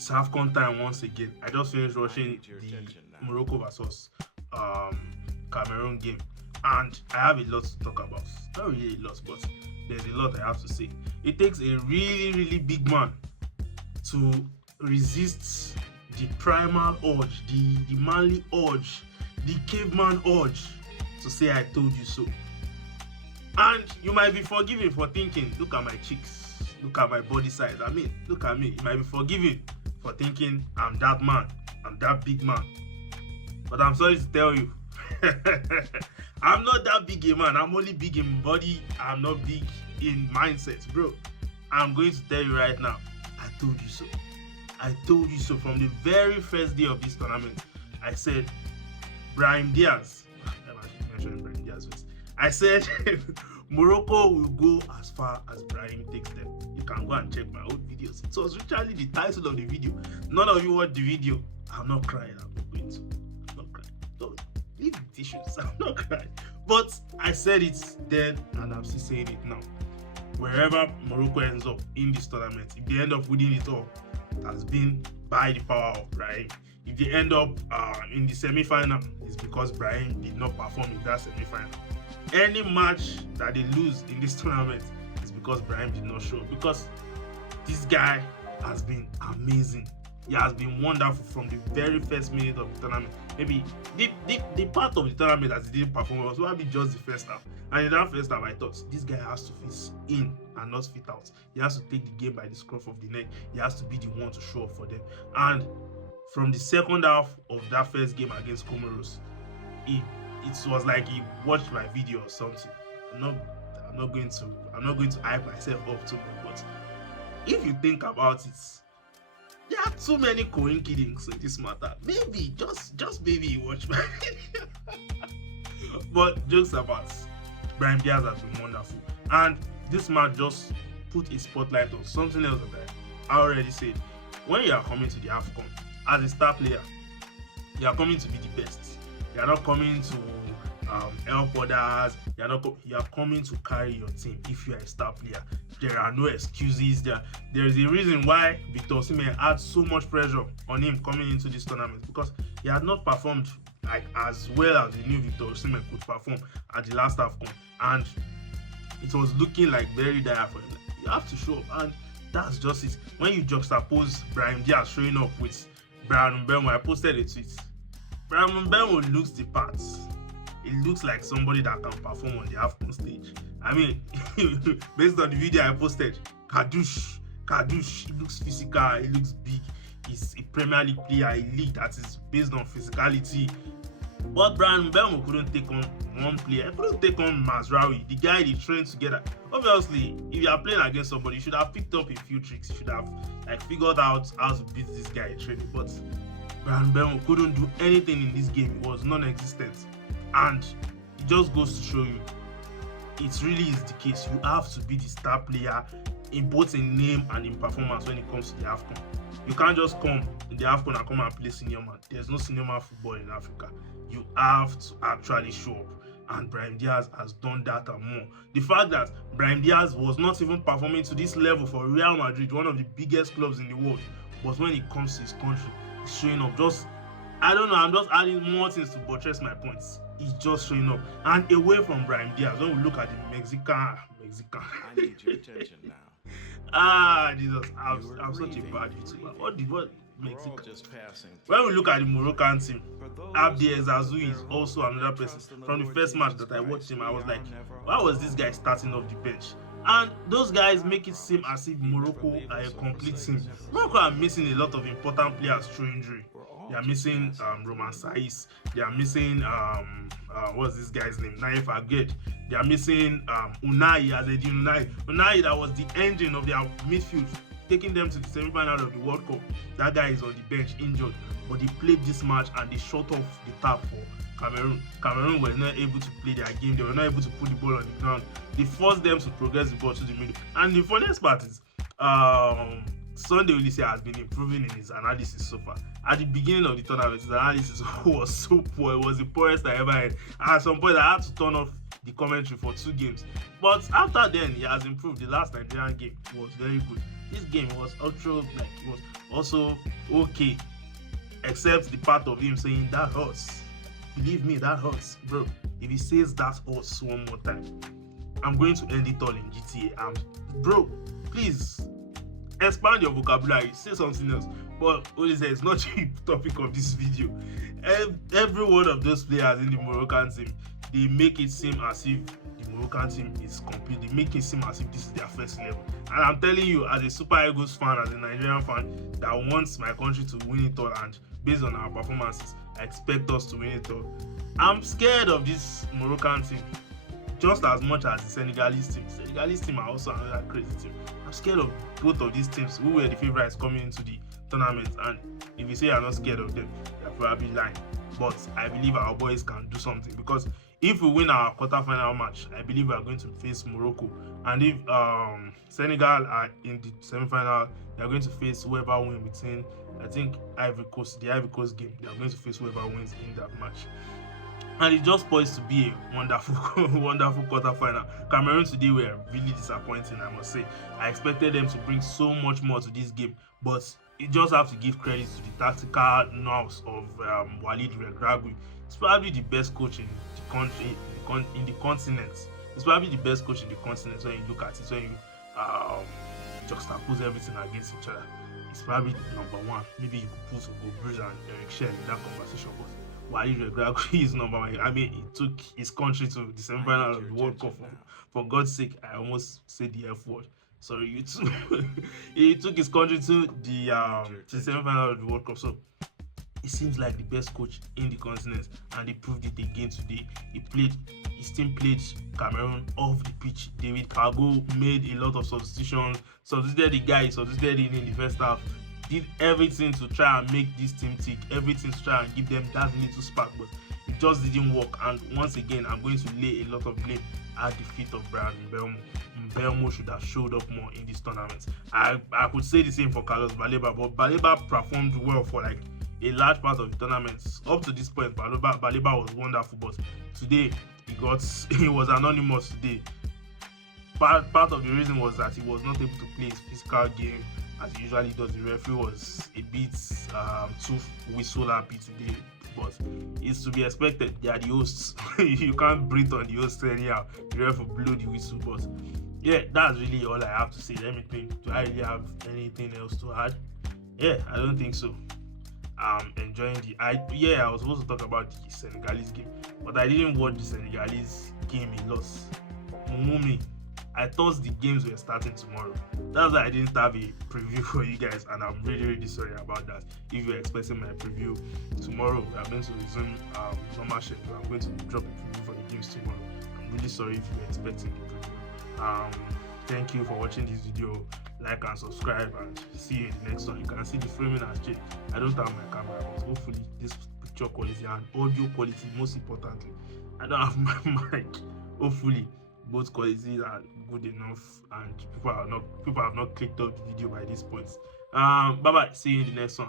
It's AFCON time once again. I just finished watching the Morocco versus Cameroon game, and I have a lot to talk about. Not really a lot, but there's a lot I have to say. It takes a really, really big man to resist the primal urge, the manly urge, the caveman urge to say I told you so. And you might be forgiven for thinking, look at my cheeks, look at my body size. I mean, look at me. You might be forgiven for thinking I'm that man, I'm that big man. But I'm sorry to tell you, I'm not that big a man. I'm only big in body. I'm not big in mindset, bro. I'm going to tell you right now, I told you so. I told you so from the very first day of this tournament. I said, Brahim Diaz. I mentioned Brahim Diaz first. I said, Morocco will go as far as Brahim takes them. You can go and check my old videos. It was literally the title of the video. None of you watched the video. I'm not crying. I'm not going to. I'm not crying. Don't leave the tissues. I'm not crying. But I said it then, and I'm still saying it now. Wherever Morocco ends up in this tournament, if they end up winning it all, it has been by the power of Brahim. If they end up in the semi-final, it's because Brahim did not perform in that semi-final. Any match that they lose in this tournament is because Brahim did not show up. Because this guy has been amazing. He has been wonderful from the very first minute of the tournament. Maybe the part of the tournament that he didn't perform was probably just the first half. And in that first half, I thought this guy has to fit in and not fit out. He has to take the game by the scruff of the neck. He has to be the one to show up for them. And from the second half of that first game against Comoros, it was like he watched my video or something. I'm not going to hype myself up too much, but if you think about it, there are too many coincidences in this matter. Maybe just maybe you watch my video. But jokes apart, Brahim Diaz has been wonderful, and this match just put a spotlight on something else that I already said. When you are coming to the AFCON as a star player, you are coming to be the best. You are not coming to help others. You are coming to carry your team. If you are a star player, there are no excuses. There is a reason why Victor Osimhen had so much pressure on him coming into this tournament, because he had not performed like as well as the new Victor Osimhen could perform at the last AFCON, and it was looking like very dire for him. You have to show up, and that's just it. When you juxtapose Brahim Diaz showing up with Brahim Diaz, I posted a tweet. Brahim Diaz looks the part. It looks like somebody that can perform on the AFCON stage. I mean, based on the video I posted, Kadouche, he looks physical, he looks big. He's a Premier League player, a league that is based on physicality. But Brahim Diaz couldn't take on one player. He couldn't take on Mazraoui, the guy they trained together. Obviously, if you are playing against somebody, you should have picked up a few tricks. You should have figured out how to beat this guy in training. But Brahim Diaz couldn't do anything in this game. It was non-existent. And it just goes to show you, it really is the case. You have to be the star player in both in name and in performance when it comes to the AFCON. You can't just come in the AFCON and come and play senior man. There's no senior man football in Africa. You have to actually show up. And Brahim Diaz has done that and more. The fact that Brahim Diaz was not even performing to this level for Real Madrid, one of the biggest clubs in the world, but when it comes to his country, he's showing up. I don't know, I'm just adding more things to buttress my points. He's just showing up. And away from Brahim Diaz, when we look at the Mexican. I need your attention now. Jesus, I'm such a bad YouTuber. What Mexican? Just passing. When we look at the Moroccan team, Abdi Ezazoui is also another person. From the first match that I watched him, I was like, why was this guy starting off the bench? And those guys make it seem as if Morocco are a complete team. Morocco are missing a lot of important players through injury. They are missing Roman Saiz. They are missing what's this guy's name? Naif Aged. They are missing Unai Azedin Unai that was the engine of their midfield, taking them to the semi-final of the World Cup. That guy is on the bench injured, but they played this match and they shut off the tap for Cameroon. Cameroon were not able to play their game. They were not able to put the ball on the ground. They forced them to progress the ball to the middle. And the funniest part is Sunday Oliseh has been improving in his analysis so far. At the beginning of the tournament, his analysis was so poor. It was the poorest I ever had. At some point, I had to turn off the commentary for 2 games. But after then, he has improved. The last Nigerian game was very good. This game was also okay, except the part of him saying that hurts. Believe me, that hurts, bro. If he says that hurts one more time, I'm going to end it all in GTA. Bro, please expand your vocabulary, say something else. But it's not the topic of this video. Every one of those players in the Moroccan team, they make it seem as if the Moroccan team is complete. They make it seem as if this is their first level. And I'm telling you, as a Super Eagles fan, as a Nigerian fan that wants my country to win it all, and based on our performances, I expect us to win it all. I'm scared of this Moroccan team just as much as the Senegalese team. Senegalese team are also another crazy team. I'm scared of both of these teams who were the favorites coming into the tournament, and if you say you're not scared of them, you're probably lying. But I believe our boys can do something, because if we win our quarterfinal match, I believe we are going to face Morocco, and if Senegal are in the semi-final, they are going to face whoever wins between, I think, the Ivory Coast game. They are going to face whoever wins in that match. And it's just poised to be a wonderful, wonderful quarterfinal. Cameroon today were really disappointing, I must say. I expected them to bring so much more to this game, but you just have to give credit to the tactical nous of Walid Regragui. He's probably the best coach in the country, in the continent. He's probably the best coach in the continent when you look at it, when you juxtapose everything against each other. He's probably number one. Maybe you could put Hugo Broos and Eric Schell in that conversation, but Walid Regragui is number one. I mean, he took his country to the semi-final of the World Cup. For God's sake, I almost said the F word. Sorry, you too. He took his country to the semi-final of the World Cup. So he seems like the best coach in the continent, and he proved it again today. His team played Cameroon off the pitch. David Cargo made a lot of substitutions, substituted the guy, substituted in the first half, did everything to try and make this team tick, everything to try and give them that little spark, but it just didn't work. And once again, I'm going to lay a lot of blame at the feet of Brahim Diaz. Mbeumo should have showed up more in this tournament. I could say the same for Carlos Baleba, but Baleba performed well for like a large part of the tournament. Up to this point, Baleba was wonderful, but today he was anonymous today. Part of the reason was that he was not able to play his physical game as he usually does. The referee was a bit too whistle happy today, but it's to be expected. They are the hosts. You can't breathe on the hosts anyhow. The ref will blow the whistle. But yeah, that's really all I have to say. Let me think. Do I really have anything else to add? Yeah, I don't think so. I'm enjoying I was supposed to talk about the Senegalese game, but I didn't watch the Senegalese game a lot. Mummy, I thought the games were starting tomorrow. That's why I didn't have a preview for you guys, and I'm really, really sorry about that. If you're expecting my preview tomorrow, we are going to resume normal schedule. I'm going to drop a preview for the games tomorrow. I'm really sorry if you're expecting the preview. Thank you for watching this video. Like and subscribe, and see you in the next one. You can see the framing has changed. I don't have my camera, but hopefully this picture quality and audio quality, most importantly, I don't have my mic. Hopefully both qualities are good enough, and people have not clicked off the video by this point. Bye bye. See you in the next one.